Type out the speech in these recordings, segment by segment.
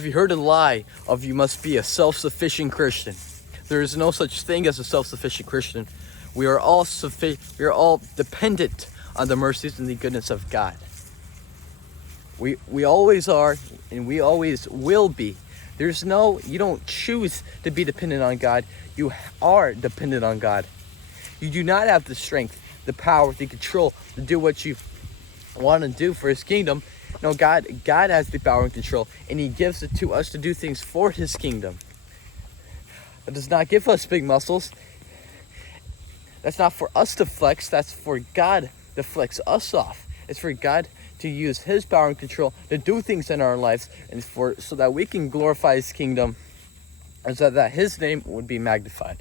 Have you heard the lie of you must be a self-sufficient Christian? There is no such thing as a self-sufficient Christian. We are all dependent on the mercies and the goodness of God. We always are, and we always will be. You don't choose to be dependent on God. You are dependent on God. You do not have the strength, the power, the control to do what you want to do for his kingdom. No, God has the power and control, and he gives it to us to do things for his kingdom. It does not give us big muscles. That's not for us to flex. That's for God to flex us off. It's for God to use his power and control to do things in our lives, and so that we can glorify his kingdom, and so that his name would be magnified.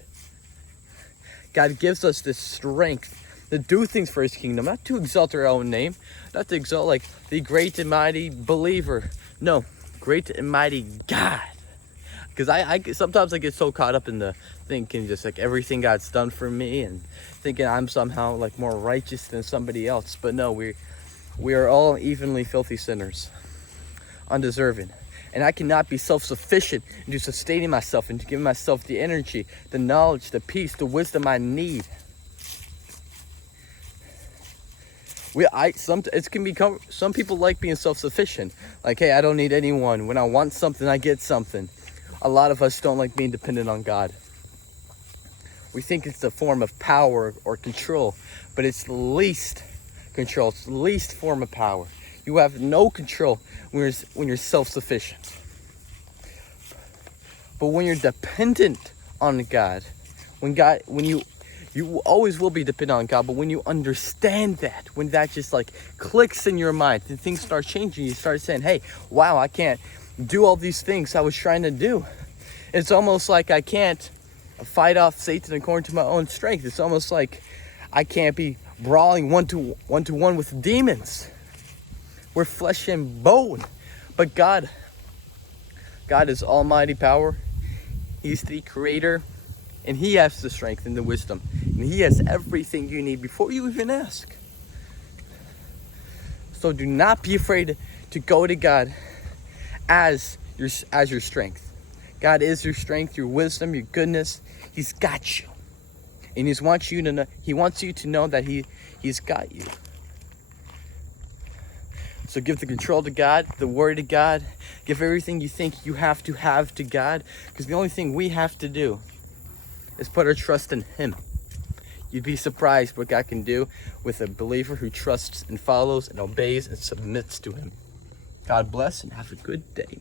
God gives us the strength to do things for his kingdom, not to exalt our own name, not to exalt like the great and mighty believer. No, great and mighty God. Because I sometimes I get so caught up in the thinking just like everything God's done for me, and thinking I'm somehow like more righteous than somebody else. But no, we are all evenly filthy sinners, undeserving. And I cannot be self-sufficient into sustaining myself and to giving myself the energy, the knowledge, the peace, the wisdom I need. Some people like being self-sufficient. Like, hey, I don't need anyone. When I want something, I get something. A lot of us don't like being dependent on God. We think it's a form of power or control, but it's the least control. It's the least form of power. You have no control when you're self-sufficient. But when you're dependent on God, when you always will be dependent on God, but when you understand that, when that just like clicks in your mind, then things start changing. You start saying, hey, wow, I can't do all these things I was trying to do. It's almost like I can't fight off Satan according to my own strength. It's almost like I can't be brawling one-to-one with demons. We're flesh and bone. But God is almighty power. He's the creator, and he has the strength and the wisdom, and he has everything you need before you even ask. So do not be afraid to go to God as your strength. God is your strength, your wisdom, your goodness. He's got you. And he wants you to know that he's got you. So give the control to God, the worry to God. Give everything you think you have to God. Because the only thing we have to do is put our trust in him. You'd be surprised what God can do with a believer who trusts and follows and obeys and submits to him. God bless and have a good day.